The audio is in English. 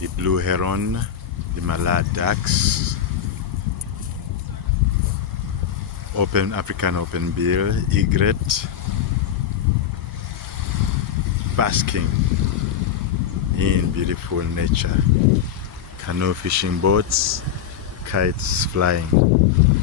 The blue heron, the mallard ducks, African open bill, egret, basking in beautiful nature, canoe fishing boats, kites flying.